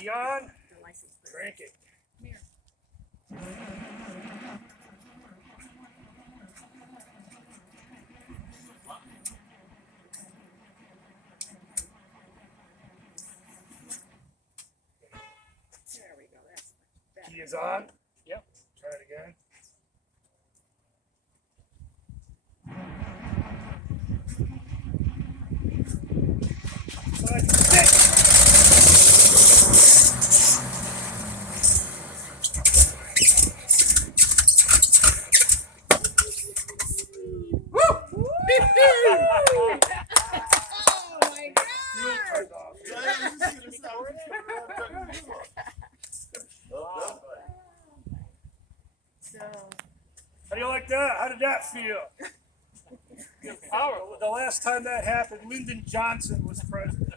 Key on. The license plate. Crank it. Come here. There we go. That's much better. Key is on. Yep. Try it again. Five, six. Woo! Oh my God! Turned off. So, How do you like that? How did that feel? Powerful. The last time that happened, Lyndon Johnson was president.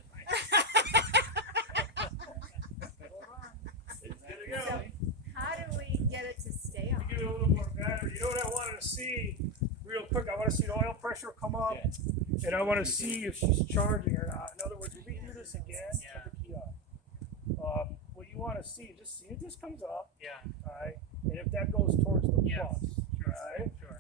so how do we get it to stay on? Give it a little more battery. You know what I wanted to see real quick? I want to see the oil pressure come up, and I want to see if she's charging or not. In other words, if we do this again, put the key on. What you want to see, just see if this comes up. Yeah. All right, and if that goes towards the Yeah. plus. Sure. All right. Sure.